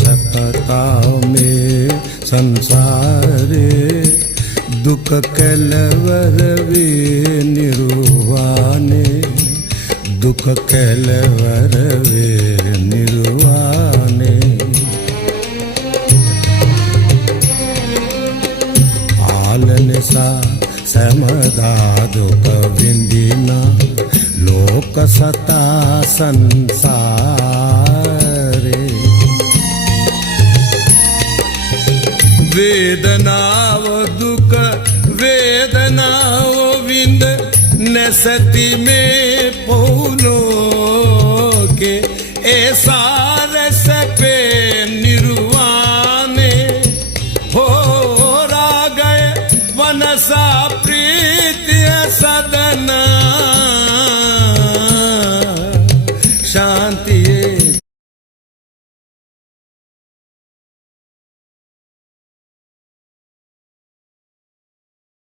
सतता में संसारे दुख केलवर वे निर्वाणे दुख केलवर वे निर्वाणे आलनिसा समदा दुख विंदिना लोक सता संसारे वेदनाव दुख वेदनाव विंद नसती में पौलो के ऐसा